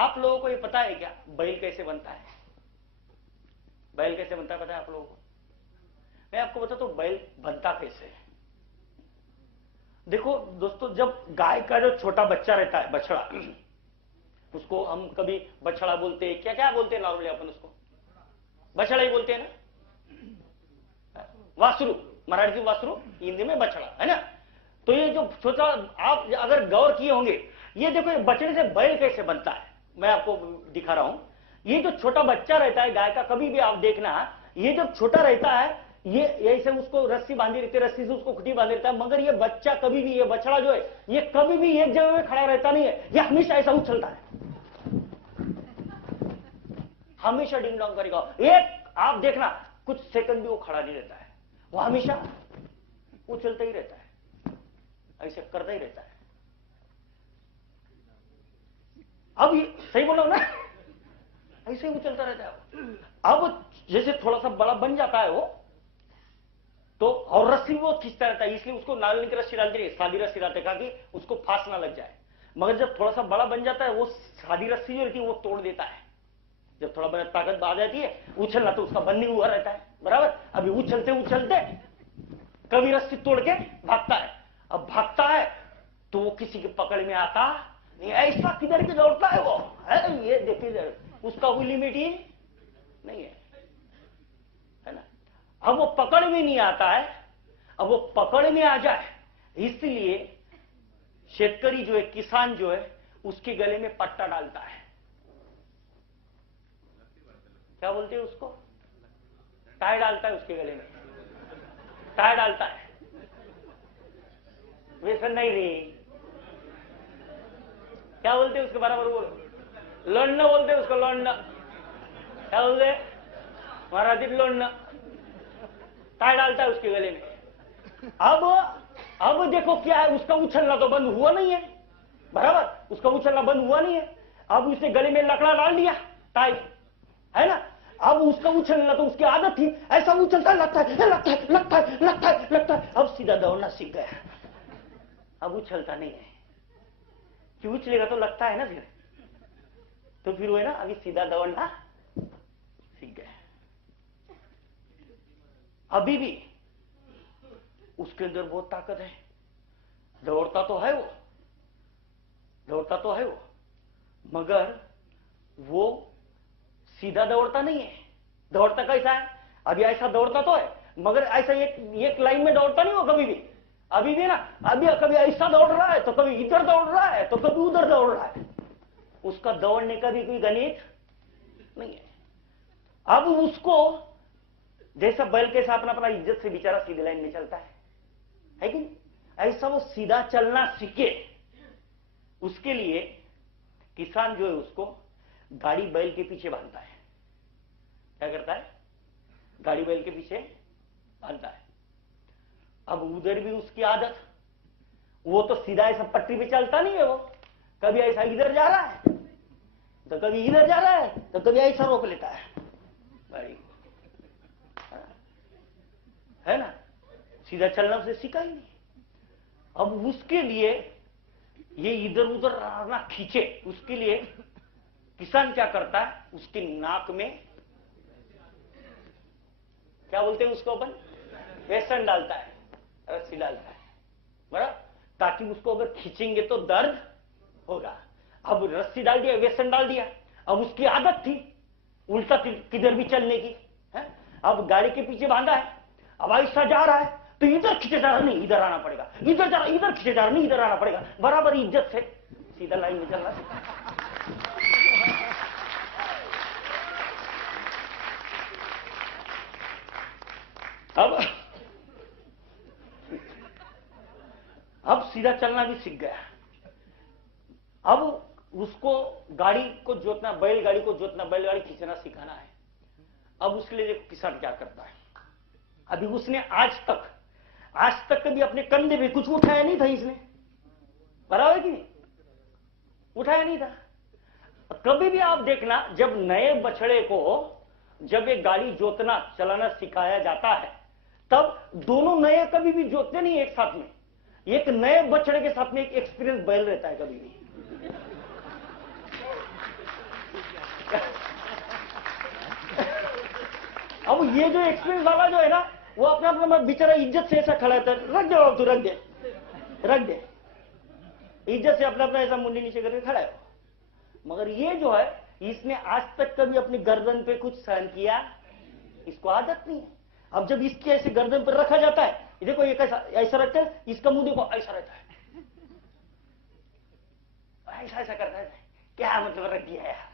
आप लोगों को ये पता है क्या बैल कैसे बनता है? बैल कैसे बनता है पता है आप लोगों को? मैं आपको बताता हूं बैल बनता कैसे है। देखो दोस्तों, जब गाय का जो छोटा बच्चा रहता है, बछड़ा, उसको हम कभी बछड़ा बोलते हैं, क्या क्या बोलते हैं नॉर्मली अपन उसको? बछड़ा ही बोलते हैं ना, वासरू, मराठी में वासरू, हिंदी में बछड़ा, है ना? तो ये जो छोटा, आप अगर गौर किए होंगे, ये देखो ये बछड़े से बैल कैसे बनता है, मैं आपको दिखा रहा हूं। ये जो छोटा बच्चा रहता है गाय का, कभी भी आप देखना, ये जब छोटा रहता है, ये ऐसे उसको रस्सी बांधी रहती है, रस्सी से उसको खुटी बांधी रहता है, मगर ये बच्चा कभी भी, ये बछड़ा जो है, ये कभी भी एक जगह में खड़ा रहता नहीं है, ये हमेशा ऐसा उछलता है, हमेशा डिंग डोंग करेगा। एक आप देखना कुछ सेकंड भी वो खड़ा नहीं रहता है, वो हमेशा उछलता ही रहता है, ऐसे करता ही रहता है। अब ये सही बोलो ना, ऐसे ही उछलता रहता है। अब जैसे थोड़ा सा बड़ा बन जाता है वो, तो और रस्सी वो खींचता रहता है, इसलिए उसको नालनी की रस्सी डालती है, सादी रस्सी डालते ताकि उसको फांस ना लग जाए। मगर जब थोड़ा सा बड़ा बन जाता है, वो सादी रस्सी जो रहती है वो तोड़ देता है। जब थोड़ा बड़ा ताकत आ जाती है, उछलना तो उसका बंदी हुआ रहता है, बराबर। अभी उछलते उछलते कभी रस्सी तोड़ के भागता है। अब भागता है तो वो किसी की पकड़ में आता नहीं, ऐसा किधर के दौड़ता है वो, है ये देखिए, उसका कोई लिमिट ही नहीं है ना। अब वो पकड़ में नहीं आता है, अब वो पकड़ में आ जाए, इसलिए शेतकरी जो है, किसान जो है, उसके गले में पट्टा डालता है। क्या बोलते हैं उसको? टाई डालता है उसके गले में, टाई डालता है। वैसे नहीं रही, क्या बोलते हैं उसके बराबर? बोलो, लोंडा बोलते हैं उसको, लोंडा। क्या बोलते हैं मराठी? लोंडा। टाई डालता है उसके गले में। अब देखो क्या है, उसका उछलना तो बंद हुआ नहीं है, बराबर, उसका उछलना बंद हुआ नहीं है। अब उसने गले में लकड़ा डाल दिया, टाई, है ना। अब उसका उछलना तो उसकी आदत थी, ऐसा उछलता लगता है, लगता है, लगता है, लगता है, लगता है। अब सीधा दौड़ना सीख गया, अब उछलता नहीं है, कि उछलेगा तो लगता है ना फिर, तो फिर वो है ना, अभी सीधा दौड़ना सीख गया। अभी भी उसके अंदर बहुत ताकत है, दौड़ता तो है वो, दौड़ता तो है वो, मगर वो सीधा दौड़ता नहीं है। दौड़ता कैसा है? अभी ऐसा दौड़ता तो है, मगर ऐसा एक लाइन में दौड़ता नहीं हो कभी भी। अभी भी ना, अभी कभी ऐसा दौड़ रहा है, तो कभी इधर दौड़ रहा है, तो कभी उधर दौड़ रहा है। उसका दौड़ने का भी कोई गणित नहीं है। अब उसको जैसा बैल के साथ अपना अपना इज्जत से बेचारा सीधी लाइन में चलता है कि नहीं? ऐसा वो सीधा चलना सीखे, उसके लिए किसान जो है उसको गाड़ी बैल के पीछे बांधता है। क्या करता है? गाड़ी बैल के पीछे बांधता है। अब उधर भी उसकी आदत, वो तो सीधा ऐसा पट्टी पे चलता नहीं है, वो कभी ऐसा इधर जा रहा है, तो कभी इधर जा रहा है, तो कभी ऐसा रोक लेता है गाड़ी, है ना। सीधा चलना उसे सीखा ही नहीं। अब उसके लिए ये इधर उधर रहना खींचे, उसके लिए किसान क्या करता है, उसकी नाक में, क्या बोलते हैं उसको अपन, वेसन डालता है, रस्सी डालता है, बराबर, ताकि उसको अगर खींचेंगे तो दर्द होगा। अब रस्सी डाल दिया, वेसन डाल दिया, अब उसकी आदत थी उल्टा किधर भी चलने की, है? अब गाड़ी के पीछे बांधा है, अब ऐसा जा रहा है तो इधर खींचे जा रहा नहीं, इधर आना पड़ेगा, इधर जा रहा, इधर खींचे जा रहा नहीं, इधर आना पड़ेगा, बराबर इज्जत से सीधा लाइन में चलना। अब सीधा चलना भी सीख गया। अब उसको गाड़ी को जोतना, बैलगाड़ी को जोतना, बैलगाड़ी खींचना सिखाना है। अब उसके लिए किसान क्या करता है, अभी उसने आज तक कभी अपने कंधे पे कुछ उठाया नहीं था इसने, बराबर कि नहीं? उठाया नहीं था। कभी भी आप देखना, जब नए बछड़े को जब एक गाड़ी जोतना चलाना सिखाया जाता है, तब दोनों नए कभी भी जोतते नहीं एक साथ में, एक नए बछड़े के साथ में एक एक्सपीरियंस बैल रहता है कभी भी, अब ये जो एक्सपीरियंस वाला जो है ना, वो अपने अपने बेचारा इज्जत से ऐसा खड़ा था, रख दे बाबू, तू रख दे, रख दे, इज्जत से अपना अपना ऐसा मुंडी नीचे करके खड़ा है। मगर ये जो है, इसने आज तक कभी अपनी गर्दन पे कुछ सहन किया, इसको आदत नहीं है। अब जब इसके ऐसे गर्दन पर रखा जाता है, देखो ये कैसा ऐसा रखता है, इसका मुंह देखो ऐसा रहता है, ऐसा ऐसा करता है, क्या मतलब रख दिया यार,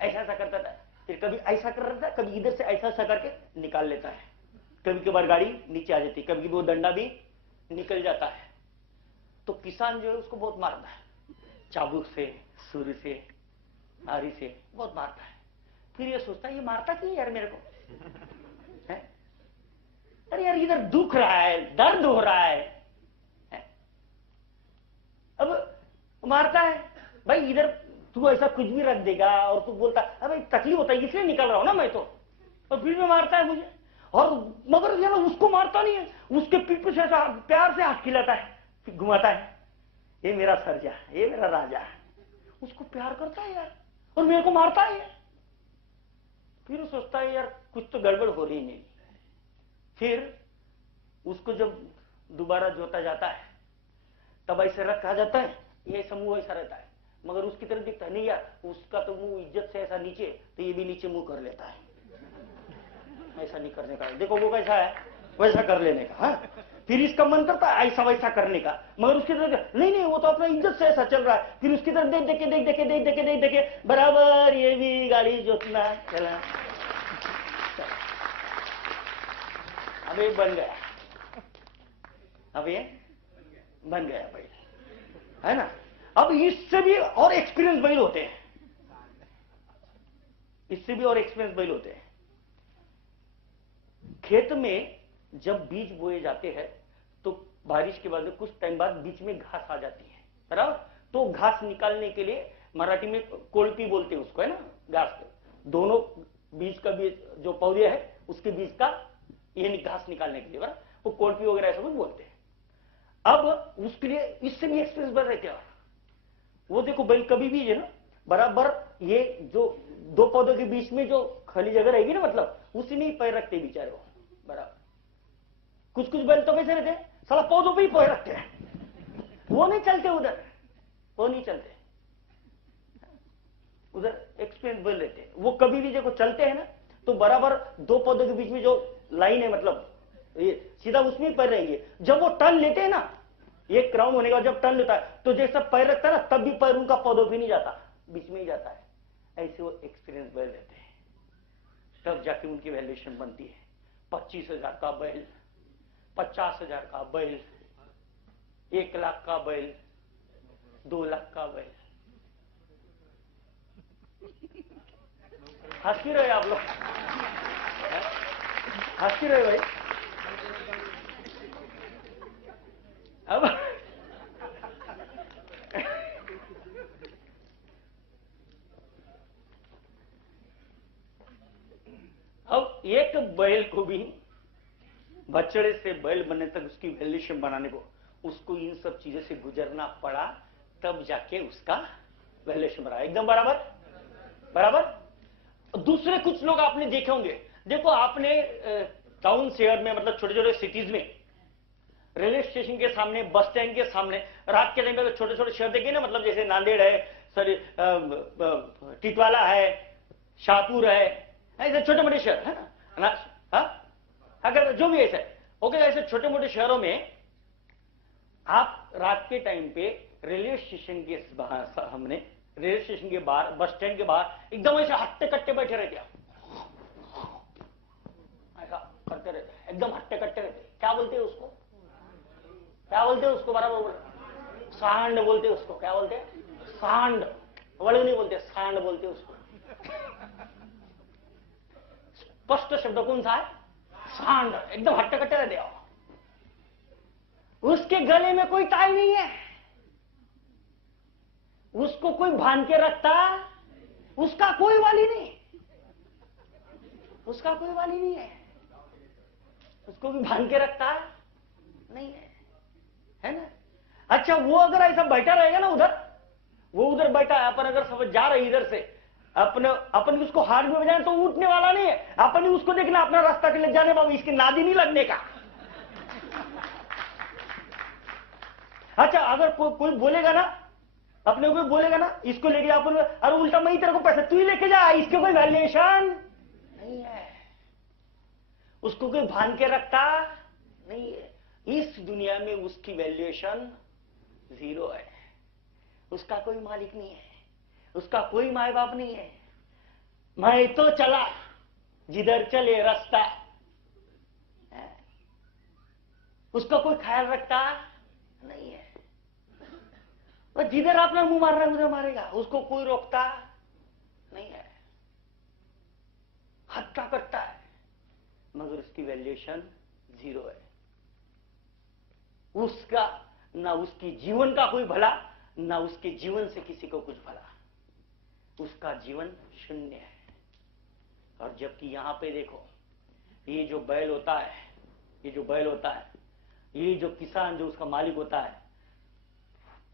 ऐसा ऐसा करता था। फिर कभी ऐसा कर रहा था, कभी इधर से ऐसा ऐसा करके निकाल लेता है। कभी कभार गाड़ी नीचे आ जाती, कभी वो डंडा भी निकल जाता है। तो किसान जो है उसको बहुत मारता है, चाबुक से, सूर्य से, आरी से बहुत मारता है। फिर ये सोचता है ये मारता क्यों यार मेरे को है? अरे यार इधर दुख रहा है, दर्द हो रहा है। अब मारता है, भाई इधर तू ऐसा कुछ भी रख देगा और तू बोलता अरे तकलीफ होता है इसलिए निकल रहा हूं ना मैं तो, और फिर भी मारता है मुझे। और मगर ये ना उसको मारता नहीं है, उसके पीठ से ऐसा प्यार से हाथ खिलाता है, फिर घुमाता है, ये मेरा सर्जा, ये मेरा राजा, उसको प्यार करता है यार, और मेरे को मारता है। फिर वो सोचता है यार कुछ तो गड़बड़ हो रही नहीं। फिर उसको जब दोबारा जोता जाता है तब ऐसे रखा जाता है, ये समूह ऐसा रहता है, मगर उसकी तरफ दिखता है नहीं यार, उसका तो मुंह इज्जत से ऐसा नीचे, तो ये भी नीचे मुंह कर लेता है, ऐसा नहीं करने का, देखो वो कैसा है वैसा कर लेने का। हाँ, फिर इसका मन करता है ऐसा वैसा करने का, मगर उसकी तरफ नहीं नहीं वो तो अपना इज्जत से ऐसा चल रहा है। फिर उसकी तरफ देख देखे बराबर ये भी गाड़ी जोतना चला। अब ये बन गया, अब ये बन गया भाई, है ना। अब इससे भी और एक्सपीरियंस बैल होते हैं, इससे भी और एक्सपीरियंस बैल होते हैं। खेत में जब बीज बोए जाते हैं तो बारिश के बाद कुछ टाइम बाद बीच में घास आ जाती है, बराबर। तो घास निकालने के लिए मराठी में कोल्पी बोलते हैं उसको, है ना, घास। दोनों बीज का बीज जो पौधे है उसके बीज का ये घास निकालने के लिए, बराबर, वो कोल्पी वगैरह ऐसा कुछ बोलते हैं। अब उसके लिए इससे भी एक्सपीरियंस बढ़ रहते हैं। वो देखो बैल कभी भी है ना बराबर ये जो दो पौधों के बीच में जो खाली जगह रहेगी ना, मतलब उसी में ही पैर रखते बेचारे वो, बराबर। कुछ कुछ बैल तो कैसे रहते हैं, साला पौधों पे ही पैर रखते हैं, वो नहीं चलते उधर, वो नहीं चलते उधर। एक्सपीरियंस बैल रहते हैं, वो कभी भी देखो चलते हैं ना तो बराबर दो पौधों के बीच में जो लाइन है, मतलब ये सीधा उसमें ही पैर रहेंगे। जब वो टर्न लेते हैं ना, एक राउंड होने का जब टर्न लेता है तो जैसा पैर रखता है ना, तब भी पैर उनका पौधों पे नहीं जाता, बीच में ही जाता है। ऐसे वो एक्सपीरियंस बैल रहते हैं, तब जाके उनकी वैल्यूएशन बनती है। 25,000 का बैल, 50,000 का बैल, 1 लाख का बैल, 2 लाख का बैल। हंसती रहे आप लोग, हंसती रहे भाई। अब एक बैल को भी बछड़े से बैल बनने तक उसकी वैल्यूएशन बनाने को उसको इन सब चीजों से गुजरना पड़ा, तब जाके उसका वैल्यूएशन बना। एकदम बराबर बराबर। दूसरे कुछ लोग आपने देखे होंगे, देखो आपने टाउन शहर में, मतलब छोटे छोटे सिटीज में, रेलवे स्टेशन के सामने, बस स्टैंड के सामने रात के टाइम में छोटे छोटे शहर देखे ना, मतलब जैसे नांदेड़ है, सॉरी टिटवाला है, शाहपुर है, ऐसे छोटे मोटे शहर है ना, अगर जो भी ऐसे ओके, ऐसे छोटे मोटे शहरों में आप रात के टाइम पे रेलवे स्टेशन के बाहर, हमने रेलवे स्टेशन के बाहर, बस स्टैंड के बाहर एकदम ऐसे हट्टे कट्टे बैठे रहते, ऐसा करते रहते, एकदम हट्टे कट्टे रहते। क्या बोलते हैं उसको, क्या बोलते हैं उसको, बराबर बोल, सांड बोलते हैं उसको। क्या बोलते हैं, सांड, वड़ नहीं बोलते, सांड बोलते हैं उसको। स्पष्ट शब्द कौन सा है, सांड, एकदम हट्टे कट्टे रहते हो। उसके गले में कोई टाई नहीं है, उसको कोई बांध के रखता, उसका कोई वाली नहीं, उसका कोई वाली नहीं है, उसको भी बांध के रखता नहीं है ना। अच्छा, वो अगर ऐसा बैठा रहेगा ना उधर, वो उधर बैठा है, अपन अगर समझ जा रहे इधर से, अपने अपन उसको हाथ में बजाए तो उठने वाला नहीं है। अपन ही उसको देखना अपना रास्ता के लिए जाने बाबू, इसके नादी नहीं लगने का। अच्छा अगर कोई बोलेगा ना, अपने को बोलेगा ना इसको लेके अपन, अरे उल्टा मैं ही तेरे को पैसा तू ही लेके जा, इसके कोई वैल्यूएशन नहीं है, उसको कोई भान के रखता नहीं है। इस दुनिया में उसकी वैल्यूएशन जीरो है। उसका कोई मालिक नहीं है, उसका कोई माए बाप नहीं है। मैं तो चला जिधर चले रास्ता, उसका कोई ख्याल रखता नहीं है। और जिधर आपने मुंह मारना है उधर मारेगा, उसको कोई रोकता नहीं है। हत्या करता है मगर उसकी वैल्यूएशन जीरो है। उसका ना उसकी जीवन का कोई भला, ना उसके जीवन से किसी को कुछ भला, उसका जीवन शून्य है। और जबकि यहां पे देखो, ये जो बैल होता है, ये जो बैल होता है, ये जो किसान जो उसका मालिक होता है,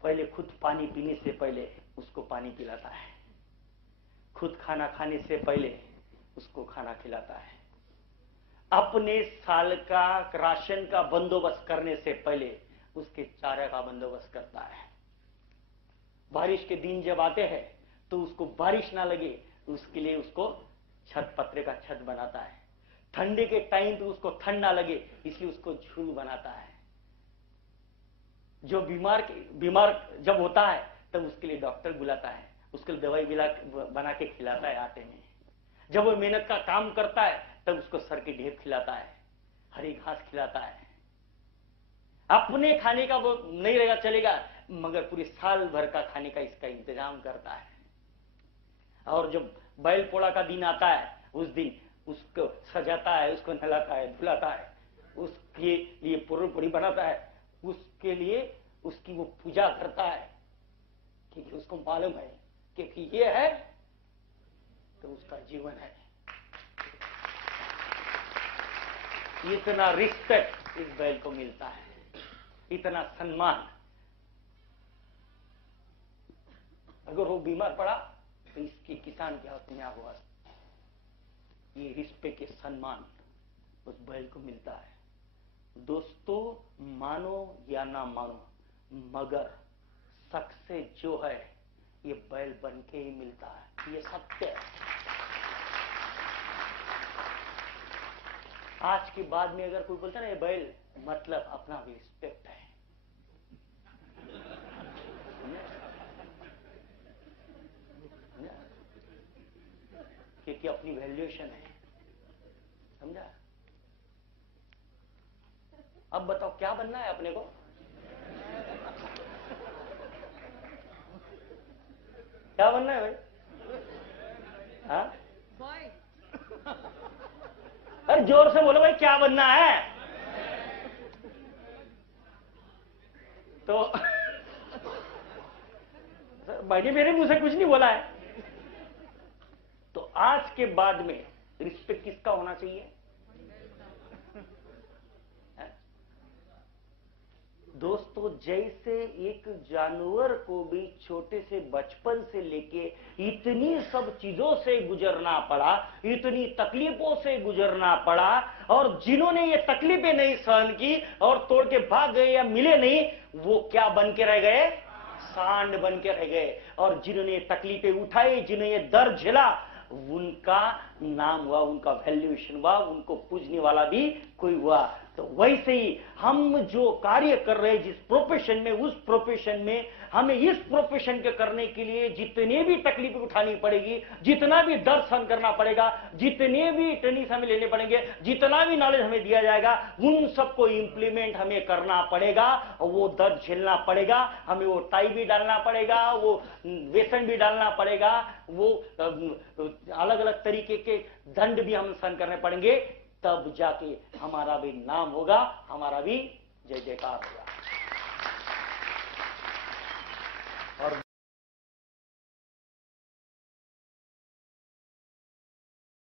पहले खुद पानी पीने से पहले उसको पानी पिलाता है, खुद खाना खाने से पहले उसको खाना खिलाता है, अपने साल का राशन का बंदोबस्त करने से पहले उसके चारे का बंदोबस्त करता है। बारिश के दिन जब आते हैं तो उसको बारिश ना लगे उसके लिए उसको छत पत्रे का छत बनाता है। ठंडे के टाइम पे उसको ठंड ना लगे इसलिए उसको झूल बनाता है। जो बीमार जब होता है तब उसके लिए डॉक्टर बुलाता है, उसके लिए दवाई बना के खिलाता है आटे में। जब वो मेहनत का काम करता है तब उसको सर के ढेप खिलाता है, हरी घास खिलाता है। अपने खाने का वो नहीं रहेगा चलेगा, मगर पूरे साल भर का खाने का इसका इंतजाम करता है। और जब बैल पोड़ा का दिन आता है उस दिन उसको सजाता है, उसको नहलाता है, धुलाता है, उसके लिए पूरी बनाता है, उसके लिए उसकी वो पूजा करता है, क्योंकि उसको मालूम है कि ये है तो उसका जीवन है। इतना रिस्पेक्ट इस बैल को मिलता है, इतना सम्मान। अगर वो बीमार पड़ा तो इसके किसान के हाथ में हुआ, ये रिस्पेक्ट के सम्मान उस बैल को मिलता है। दोस्तों मानो या ना मानो, मगर सक्सेस जो है ये बैल बन के ही मिलता है, ये सत्य है। आज के बाद में अगर कोई बोलता ना ये बैल, मतलब अपना भी रिस्पेक्ट है। क्योंकि अपनी वैल्यूएशन है, समझा? अब बताओ क्या बनना है अपने को? क्या बनना है भाई? हाँ? अरे जोर से बोलो भाई, क्या बनना है? तो भाई ने मेरे मुंह से कुछ नहीं बोला है। तो आज के बाद में रिस्पेक्ट किसका होना चाहिए? दोस्तों जैसे एक जानवर को भी छोटे से बचपन से लेके इतनी सब चीजों से गुजरना पड़ा, इतनी तकलीफों से गुजरना पड़ा, और जिन्होंने ये तकलीफें नहीं सहन की और तोड़ के भाग गए या मिले नहीं, वो क्या बन के रह गए? सांड बन के रह गए। और जिन्होंने तकलीफें उठाई, जिन्होंने ये दर्द झेला, उनका नाम हुआ, उनका वैल्यूएशन हुआ, उनको पूजने वाला भी कोई हुआ। तो वैसे ही हम जो कार्य कर रहे हैं जिस प्रोफेशन में, उस प्रोफेशन में हमें इस प्रोफेशन के करने के लिए जितने भी तकलीफ उठानी पड़ेगी, जितना भी दर्द सहन करना पड़ेगा, जितने भी ट्रेनिंग हमें लेने पड़ेंगे, जितना भी नॉलेज हमें दिया जाएगा, उन सबको इंप्लीमेंट हमें करना पड़ेगा। और वो दर्द झेलना पड़ेगा, हमें वो टाई भी डालना पड़ेगा, वो वेतन भी डालना पड़ेगा, वो अलग अलग तरीके के दंड भी हम सहन करने पड़ेंगे। तब जाके हमारा भी नाम होगा, हमारा भी जय जयकार होगा।